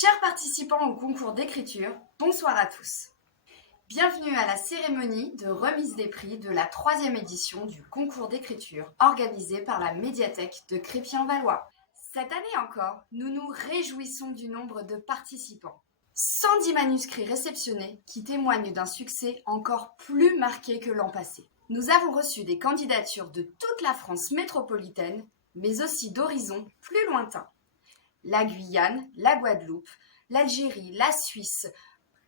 Chers participants au concours d'écriture, bonsoir à tous. Bienvenue à la cérémonie de remise des prix de la 3e édition du concours d'écriture organisé par la médiathèque de Crépy-en-Valois. Cette année encore, nous nous réjouissons du nombre de participants. 110 manuscrits réceptionnés qui témoignent d'un succès encore plus marqué que l'an passé. Nous avons reçu des candidatures de toute la France métropolitaine, mais aussi d'horizons plus lointains. La Guyane, la Guadeloupe, l'Algérie, la Suisse,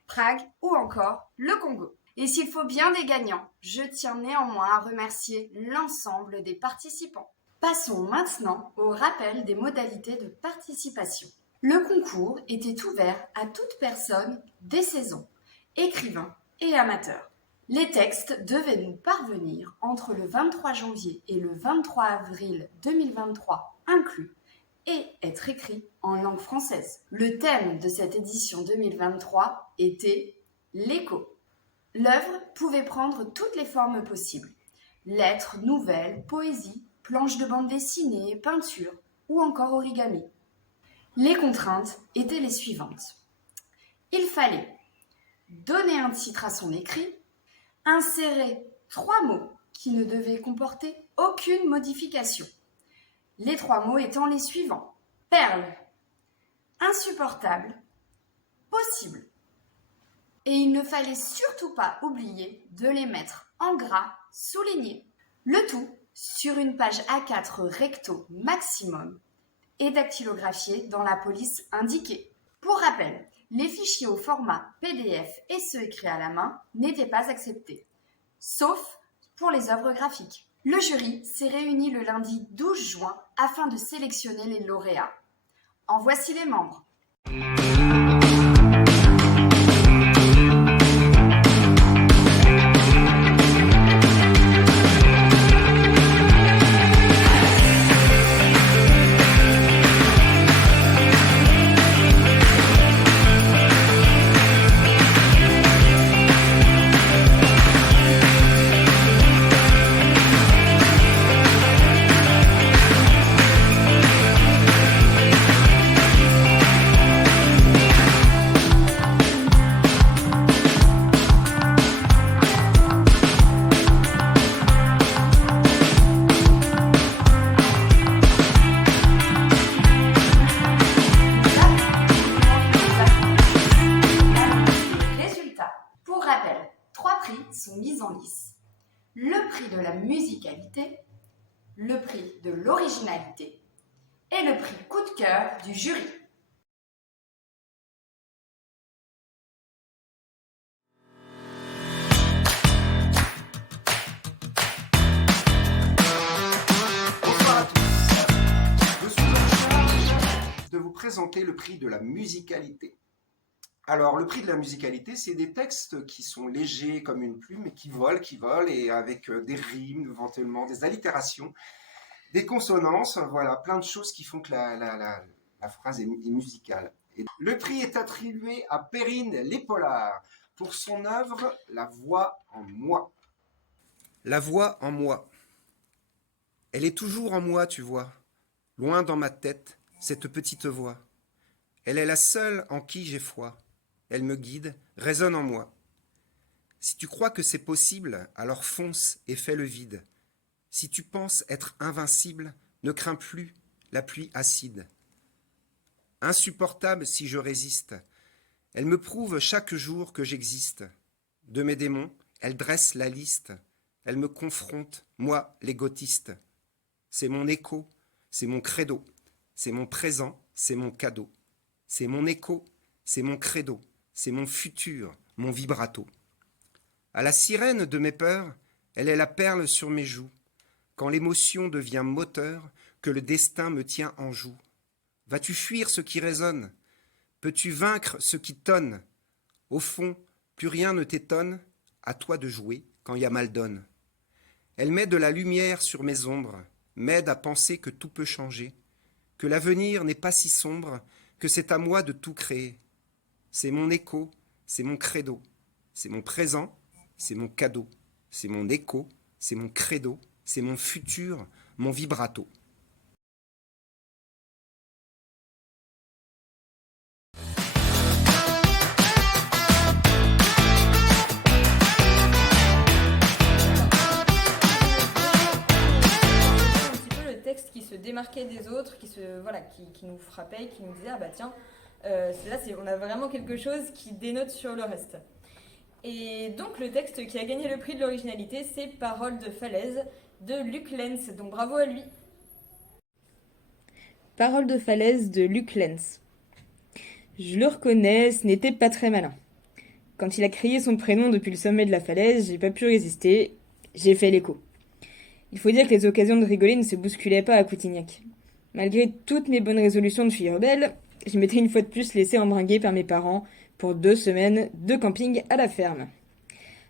Prague ou encore le Congo. Et s'il faut bien des gagnants, je tiens néanmoins à remercier l'ensemble des participants. Passons maintenant au rappel des modalités de participation. Le concours était ouvert à toute personne des 16 ans, écrivains et amateurs. Les textes devaient nous parvenir entre le 23 janvier et le 23 avril 2023 inclus et être écrits en langue française. Le thème de cette édition 2023 était l'écho. L'œuvre pouvait prendre toutes les formes possibles. Lettres, nouvelles, poésie, planches de bande dessinée, peinture ou encore origami. Les contraintes étaient les suivantes. Il fallait donner un titre à son écrit, insérer 3 mots qui ne devaient comporter aucune modification. Les 3 mots étant les suivants. Perle, insupportable, possible. Et il ne fallait surtout pas oublier de les mettre en gras soulignés. Le tout sur une page A4 recto maximum et dactylographié dans la police indiquée. Pour rappel, les fichiers au format PDF et ceux écrits à la main n'étaient pas acceptés, sauf pour les œuvres graphiques. Le jury s'est réuni le lundi 12 juin afin de sélectionner les lauréats. En voici les membres. Sont mises en lice. Le prix de la musicalité, le prix de l'originalité et le prix coup de cœur du jury. Bonsoir à tous. Je suis en charge de vous présenter le prix de la musicalité. Alors, le prix de la musicalité, c'est des textes qui sont légers comme une plume et qui volent, et avec des rimes, éventuellement des allitérations, des consonances, voilà, plein de choses qui font que la phrase est musicale. Et le prix est attribué à Perrine Lépolard pour son œuvre « La voix en moi ». La voix en moi. Elle est toujours en moi, tu vois, loin dans ma tête, cette petite voix. Elle est la seule en qui j'ai foi. Elle me guide, résonne en moi. Si tu crois que c'est possible, alors fonce et fais le vide. Si tu penses être invincible, ne crains plus la pluie acide. Insupportable si je résiste, elle me prouve chaque jour que j'existe. De mes démons, elle dresse la liste. Elle me confronte, moi, l'égotiste. C'est mon écho, c'est mon credo. C'est mon présent, c'est mon cadeau. C'est mon écho, c'est mon credo. C'est mon futur, mon vibrato. À la sirène de mes peurs, elle est la perle sur mes joues. Quand l'émotion devient moteur, que le destin me tient en joue. Vas-tu fuir ce qui résonne? Peux-tu vaincre ce qui tonne? Au fond, plus rien ne t'étonne, à toi de jouer quand y a mal donne. Elle met de la lumière sur mes ombres, m'aide à penser que tout peut changer, que l'avenir n'est pas si sombre, que c'est à moi de tout créer. C'est mon écho, c'est mon credo, c'est mon présent, c'est mon cadeau, c'est mon écho, c'est mon credo, c'est mon futur, mon vibrato. démarquait des autres, qui nous frappait, qui nous disait ah bah tiens, on a vraiment quelque chose qui dénote sur le reste. Et donc le texte qui a gagné le prix de l'originalité, c'est Paroles de falaise de Luc Lenz, donc bravo à lui. Paroles de falaise de Luc Lenz. Je le reconnais, ce n'était pas très malin. Quand il a crié son prénom depuis le sommet de la falaise, j'ai pas pu résister, j'ai fait l'écho. Il faut dire que les occasions de rigoler ne se bousculaient pas à Coutignac. Malgré toutes mes bonnes résolutions de fille rebelle, je m'étais une fois de plus laissé embringuer par mes parents pour 2 semaines de camping à la ferme.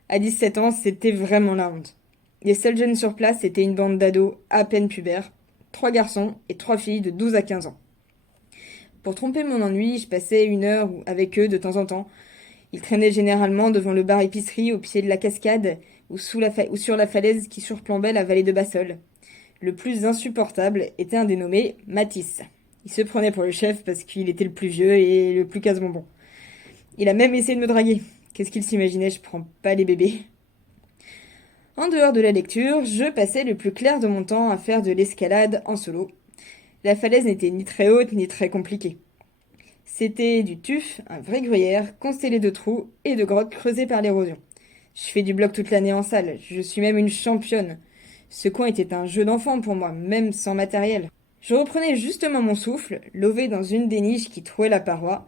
À 17 ans, c'était vraiment la honte. Les seuls jeunes sur place étaient une bande d'ados à peine pubères, 3 garçons et 3 filles de 12 à 15 ans. Pour tromper mon ennui, je passais 1 heure avec eux de temps en temps. Ils traînaient généralement devant le bar-épicerie au pied de la cascade ou sur la falaise qui surplombait la vallée de Bassol. Le plus insupportable était un dénommé Matisse. Il se prenait pour le chef parce qu'il était le plus vieux et le plus casse-bonbon. Il a même essayé de me draguer. Qu'est-ce qu'il s'imaginait, je prends pas les bébés. En dehors de la lecture, je passais le plus clair de mon temps à faire de l'escalade en solo. La falaise n'était ni très haute ni très compliquée. C'était du tuf, un vrai gruyère, constellé de trous et de grottes creusées par l'érosion. Je fais du bloc toute l'année en salle, je suis même une championne. Ce coin était un jeu d'enfant pour moi, même sans matériel. Je reprenais justement mon souffle, lové dans une des niches qui trouait la paroi,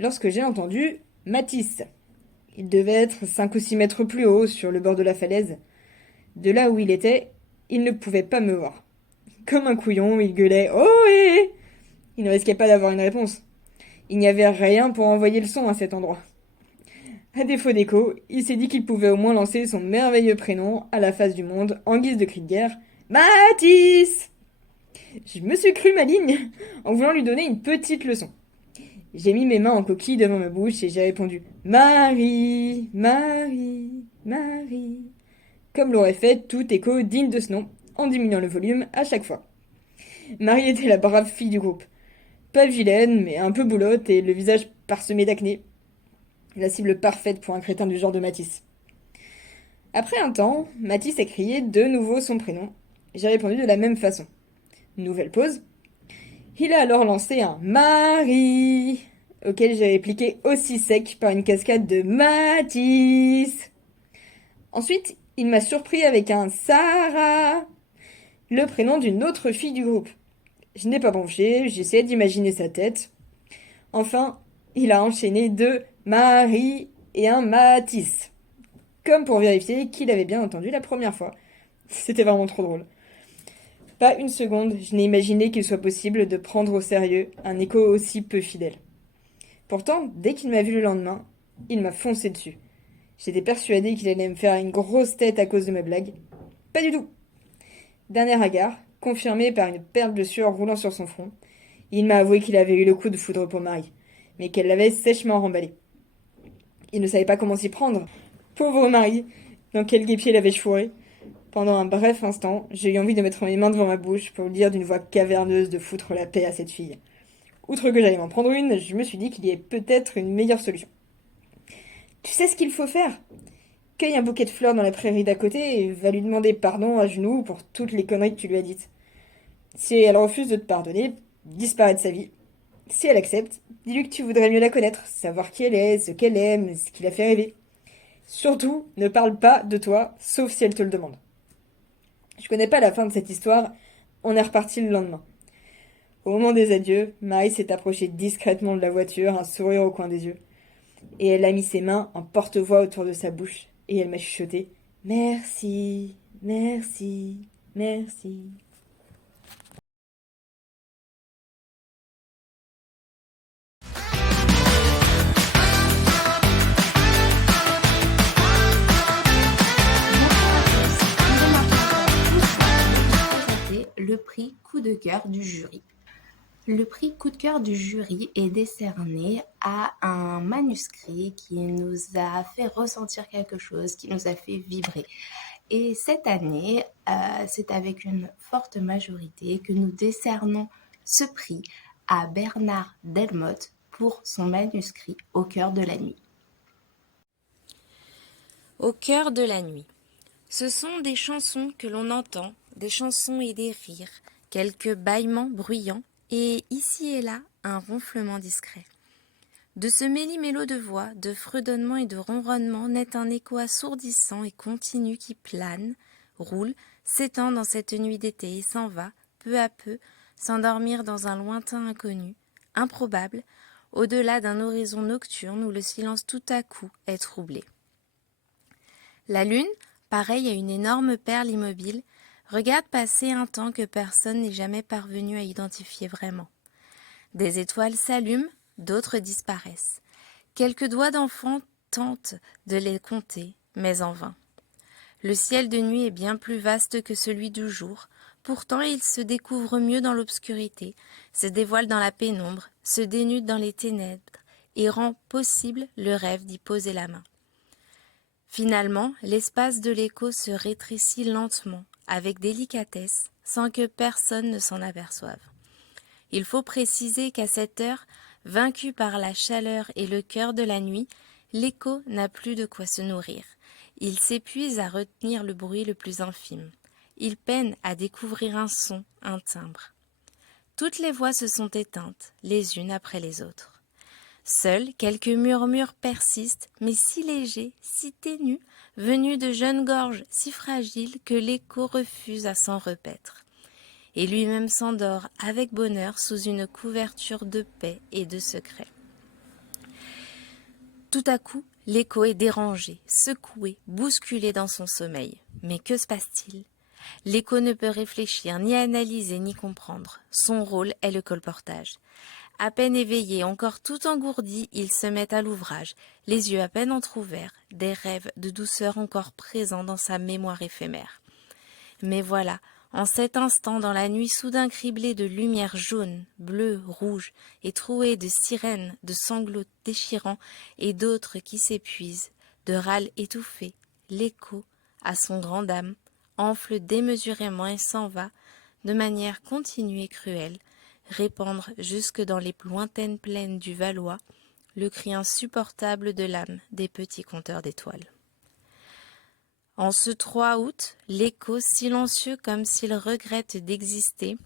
lorsque j'ai entendu Matisse. Il devait être 5 ou 6 mètres plus haut, sur le bord de la falaise. De là où il était, il ne pouvait pas me voir. Comme un couillon, il gueulait « Oh hé !» Il ne risquait pas d'avoir une réponse. Il n'y avait rien pour envoyer le son à cet endroit. À défaut d'écho, il s'est dit qu'il pouvait au moins lancer son merveilleux prénom à la face du monde en guise de cri de guerre. Matisse! Je me suis cru maligne en voulant lui donner une petite leçon. J'ai mis mes mains en coquille devant ma bouche et j'ai répondu Marie, Marie, Marie. Comme l'aurait fait tout écho digne de ce nom, en diminuant le volume à chaque fois. Marie était la brave fille du groupe. Pas vilaine, mais un peu boulotte et le visage parsemé d'acné. La cible parfaite pour un crétin du genre de Matisse. Après un temps, Matisse a crié de nouveau son prénom. J'ai répondu de la même façon. Nouvelle pause. Il a alors lancé un Marie, auquel j'ai répliqué aussi sec par une cascade de Matisse. Ensuite, il m'a surpris avec un Sarah, le prénom d'une autre fille du groupe. Je n'ai pas bronché, j'essayais d'imaginer sa tête. Enfin, il a enchaîné 2 Marie et un Matisse. Comme pour vérifier qu'il avait bien entendu la première fois. C'était vraiment trop drôle. Pas une seconde, je n'ai imaginé qu'il soit possible de prendre au sérieux un écho aussi peu fidèle. Pourtant, dès qu'il m'a vu le lendemain, il m'a foncé dessus. J'étais persuadée qu'il allait me faire une grosse tête à cause de mes blagues. Pas du tout. Dernier regard, confirmé par une perle de sueur roulant sur son front, il m'a avoué qu'il avait eu le coup de foudre pour Marie, mais qu'elle l'avait sèchement remballé. Il ne savait pas comment s'y prendre. Pauvre Marie, dans quel guêpier l'avait chouré. Pendant un bref instant, j'ai eu envie de mettre mes mains devant ma bouche pour lui dire d'une voix caverneuse de foutre la paix à cette fille. Outre que j'allais m'en prendre une, je me suis dit qu'il y avait peut-être une meilleure solution. Tu sais ce qu'il faut faire? Cueille un bouquet de fleurs dans la prairie d'à côté et va lui demander pardon à genoux pour toutes les conneries que tu lui as dites. Si elle refuse de te pardonner, disparaît de sa vie. Si elle accepte, dis-lui que tu voudrais mieux la connaître, savoir qui elle est, ce qu'elle aime, ce qui la fait rêver. Surtout, ne parle pas de toi, sauf si elle te le demande. Je connais pas la fin de cette histoire, on est reparti le lendemain. Au moment des adieux, Marie s'est approchée discrètement de la voiture, un sourire au coin des yeux. Et elle a mis ses mains en porte-voix autour de sa bouche, et elle m'a chuchoté « Merci, merci, merci ». Le prix coup de cœur du jury. Le prix coup de cœur du jury est décerné à un manuscrit qui nous a fait ressentir quelque chose, qui nous a fait vibrer. Et cette année, c'est avec une forte majorité que nous décernons ce prix à Bernard Delmotte pour son manuscrit Au cœur de la nuit. Au cœur de la nuit. Ce sont des chansons que l'on entend, des chansons et des rires quelques bâillements bruyants et ici et là un ronflement discret. De ce méli-mélo de voix, de fredonnements et de ronronnements naît un écho assourdissant et continu qui plane, roule, s'étend dans cette nuit d'été et s'en va, peu à peu, s'endormir dans un lointain inconnu, improbable, au-delà d'un horizon nocturne où le silence tout à coup est troublé. La lune, pareille à une énorme perle immobile, regarde passer un temps que personne n'est jamais parvenu à identifier vraiment. Des étoiles s'allument, d'autres disparaissent. Quelques doigts d'enfants tentent de les compter, mais en vain. Le ciel de nuit est bien plus vaste que celui du jour, pourtant il se découvre mieux dans l'obscurité, se dévoile dans la pénombre, se dénude dans les ténèbres et rend possible le rêve d'y poser la main. Finalement, l'espace de l'écho se rétrécit lentement, avec délicatesse, sans que personne ne s'en aperçoive. Il faut préciser qu'à cette heure, vaincu par la chaleur et le cœur de la nuit, l'écho n'a plus de quoi se nourrir. Il s'épuise à retenir le bruit le plus infime. Il peine à découvrir un son, un timbre. Toutes les voix se sont éteintes, les unes après les autres. Seuls quelques murmures persistent, mais si légers, si ténus, venus de jeunes gorges si fragiles que l'écho refuse à s'en repaître. Et lui-même s'endort avec bonheur sous une couverture de paix et de secret. Tout à coup, l'écho est dérangé, secoué, bousculé dans son sommeil. Mais que se passe-t-il ? L'écho ne peut réfléchir, ni analyser, ni comprendre. Son rôle est le colportage. À peine éveillé, encore tout engourdi, il se met à l'ouvrage, les yeux à peine entr'ouverts, des rêves de douceur encore présents dans sa mémoire éphémère. Mais voilà, en cet instant, dans la nuit soudain criblée de lumière jaune, bleue, rouge, et trouée de sirènes, de sanglots déchirants, et d'autres qui s'épuisent, de râles étouffés, l'écho, à son grand âme, enfle démesurément et s'en va, de manière continue et cruelle, répandre jusque dans les lointaines plaines du Valois le cri insupportable de l'âme des petits conteurs d'étoiles. En ce 3 août, l'écho, silencieux comme s'il regrette d'exister,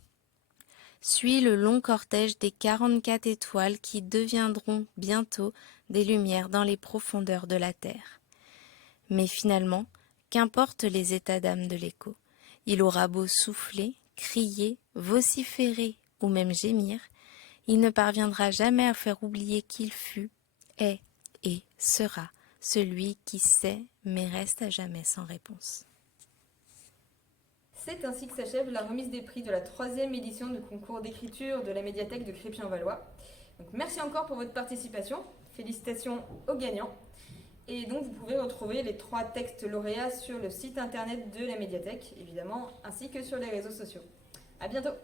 suit le long cortège des 44 étoiles qui deviendront bientôt des lumières dans les profondeurs de la terre. Mais finalement, qu'importent les états d'âme de l'écho, il aura beau souffler, crier, vociférer ou même gémir, il ne parviendra jamais à faire oublier qu'il fut, est et sera celui qui sait mais reste à jamais sans réponse. C'est ainsi que s'achève la remise des prix de la 3e édition du concours d'écriture de la médiathèque de Crépy-en-Valois. Donc merci encore pour votre participation, félicitations aux gagnants. Et donc vous pouvez retrouver les 3 textes lauréats sur le site internet de la médiathèque, évidemment, ainsi que sur les réseaux sociaux. À bientôt!